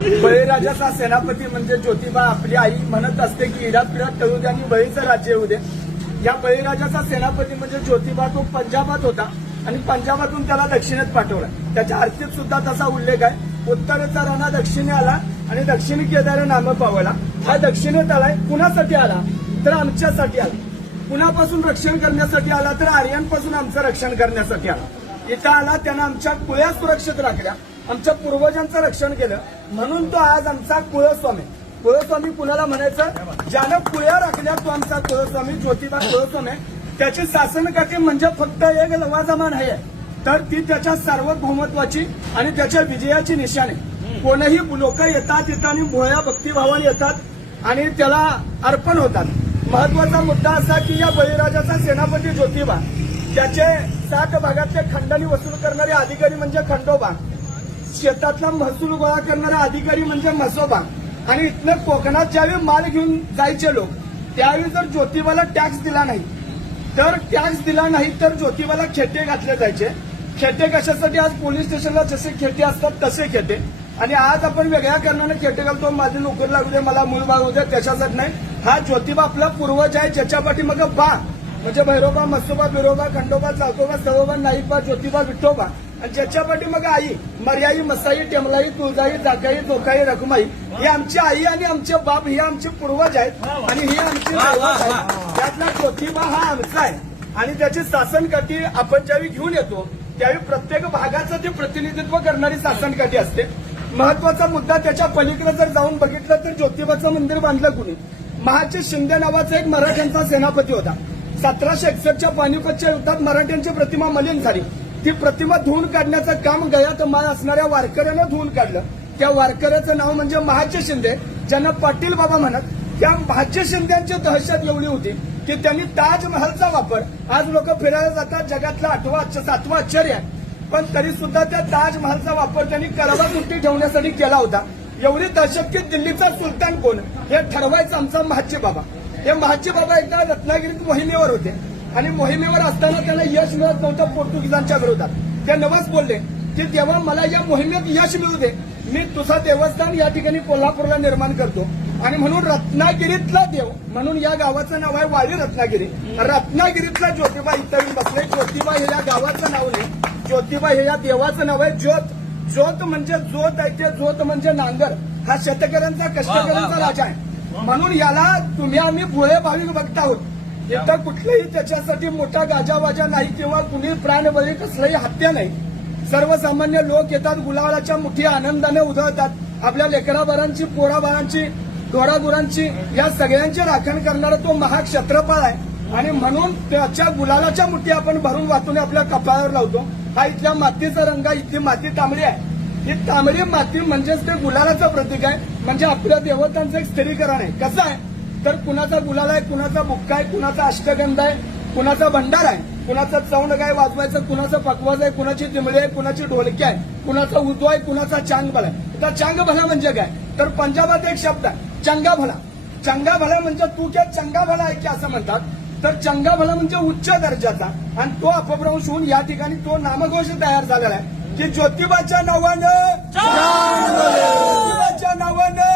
बळीराजाचा सेनापती म्हणजे ज्योतिबा आपली आई म्हणत असते की इडापिडात तळू द्या आणि बळीचं राज्य येऊ दे. या बळीराजाचा सेनापती म्हणजे ज्योतिबा तो पंजाबात होता आणि पंजाबातून त्याला दक्षिणेत पाठवला. त्याच्या आरतीत सुद्धा तसा उल्लेख आहे. उत्तरेचा राणा दक्षिणे आला आणि दक्षिणी केदार नाम पावला. हा दक्षिणेत आलाय कुणासाठी आला तर आमच्यासाठी आला. कुणापासून रक्षण करण्यासाठी आला तर आर्यांपासून आमचं रक्षण करण्यासाठी आला. इथं आला त्यानं आमच्या कुळ्या सुरक्षित राखल्या, आमच्या पूर्वजांचं रक्षण केलं म्हणून तो आज आमचा कुळस्वामी. कुळस्वामी कुणाला म्हणायचं? ज्यानं कुळ्या राखल्या तो आमचा कुळस्वामी. ज्योतिबा कुळस्वामी. त्याची शासनकाठी म्हणजे फक्त एक लवाजमान आहे तर ती त्याच्या सार्वभौमत्वाची आणि त्याच्या विजयाची निशाणी. कोणीही लोक येतात तिथं आणि भोळ्या भक्तिभावाने येतात आणि त्याला अर्पण होतात. महत्वाचा मुद्दा असा की या बळीराजाचा सेनापती ज्योतिबा त्याचे 60 भागातले खंडणी वसूल करणारे अधिकारी म्हणजे खंडोबा, शेतातला महसूल गोळा करणारे अधिकारी म्हणजे म्हसोबा आणि इथनं कोकणात ज्यावेळी माल घेऊन जायचे लोक त्यावेळी जर ज्योतिबाला टॅक्स दिला नाही तर ज्योतिबाला खेटे घातले जायचे. खेटे कशासाठी? आज पोलीस स्टेशनला जसे खेटे असतात तसे खेटे. आणि आज आपण वेगळ्या कारणाने खेटे घालतो, माझी नोकरी लागू दे, मला मूळ बाळ होऊ दे, त्याच्यासाठी नाही. हा ज्योतिबा आपला पूर्वज आहे ज्याच्या पाठी मग बा म्हणजे भैरोबा, मसोबा, बिरोबा, खंडोबा, चाकोबा, सवोबा, नाईकबा, ज्योतिबा, विठोबा आणि ज्याच्या पाठी मग आई, मर्याई, मसाई, टेमलाई, तुळजाई, जाकाई, जोकाई, रखमाई ही आमची आई आणि आमचे बाप हे आमचे पूर्वज आहेत आणि ही आमची दैवत आहे. त्यातला ज्योतिबा हा आमचा आहे आणि त्याची शासनकाठी आपण ज्यावेळी घेऊन येतो त्यावेळी प्रत्येक भागाचं ते प्रतिनिधित्व करणारी शासनकाठी असते. महत्वाचा मुद्दा त्याच्या पलीकडे जर जाऊन बघितलं तर ज्योतिबाचं मंदिर बांधलं कुणी? महाजी शिंदे नावाचा एक मराठ्यांचा सेनापती होता. 1761च्या पानिपतच्या युद्धात मराठ्यांची प्रतिमा मलिन झाली. ती प्रतिमा धुवून काढण्याचं काम गयात माळ असणाऱ्या वारकऱ्यानं धुवून काढलं. त्या वारकऱ्याचं नाव म्हणजे महाजी शिंदे, ज्यांना पाटील बाबा म्हणत. त्या महाजी शिंद्यांची दहशत एवढी होती की त्यांनी ताजमहलचा वापर, आज लोक फिरायला जातात जगातलं 7वं आश्चर्य आहे, पण तरी सुद्धा त्या ताजमहलचा वापर त्यांनी करवाकुंटी ठेवण्यासाठी केला होता. एवढी दहशत की दिल्लीचा सुलतान कोण हे ठरवायचं आमचा महाजी बाबा. हे महाजी बाबा एकदा रत्नागिरीत मोहिमेवर होते आणि मोहिमेवर असताना त्यांना यश मिळत नव्हतं पोर्तुगीजांच्या विरोधात. ते नवस बोलले की तेव्हा मला या मोहिमेत यश मिळू दे, मी तुझा देवस्थान या ठिकाणी कोल्हापूरला निर्माण करतो. आणि म्हणून रत्नागिरीतला देव म्हणून या गावाचं नाव आहे वाडी रत्नागिरी. रत्नागिरीतला ज्योतिबा इथं येऊन बसले. ज्योतिबा हे या गावाचं नाव नाही, ज्योतिबा हे या देवाचं नाव आहे. ज्योत म्हणजे ज्योत आहे, ते ज्योत म्हणजे नांगर. हा शेतकऱ्यांचा कष्टकऱ्यांचा राजा आहे. म्हणून याला तुम्ही आम्ही भोळे भाविक बघत आहोत. इथं कुठलेही त्याच्यासाठी मोठा गाजावाजा नाही किंवा कुणी प्राणबळी कसलाही हत्या नाही. सर्वसामान्य लोक येतात, गुलालाच्या मुठी आनंदाने उधळतात. आपल्या लेकराबाळांची, पोराबाळांची, ढोरागुरांची या सगळ्यांची राखण करणारा तो महाक्षत्रपाळ आहे आणि म्हणून त्याच्या गुलालाच्या मुठी आपण भरून वाटून आपल्या कपाळावर लावतो. हा इथल्या मातीचा रंग आहे. इथली माती तांबडी आहे. ही तांबडी माती म्हणजेच ते गुलालाचं प्रतीक आहे. म्हणजे आपल्या देवतांचं एक स्थिरीकरण आहे. कसं आहे तर कुणाचा गुलाल आहे, कुणाचा बुक्का आहे, कुणाचा अष्टगंध आहे, कुणाचा भंडार आहे, कुणाचा चौंड गाय वाजवायचं, कुणाचं पकवाज आहे, कुणाची दिमडी आहे, कुणाची ढोलकी आहे, कुणाचा उदो आहे, कुणाचा चांगभला आहे. तर चांगभला म्हणजे काय तर पंजाबात एक शब्द आहे चंगा भला. चंगा भला म्हणजे तू क्या चंगा भला आहे की असं म्हणतात. तर चंगा भला म्हणजे उच्च दर्जाचा आणि तो अपभ्रंश होऊन या ठिकाणी तो नामघोष तयार झालेला आहे की ज्योतिबाच्या नावानं, ज्योतिबाच्या नावानं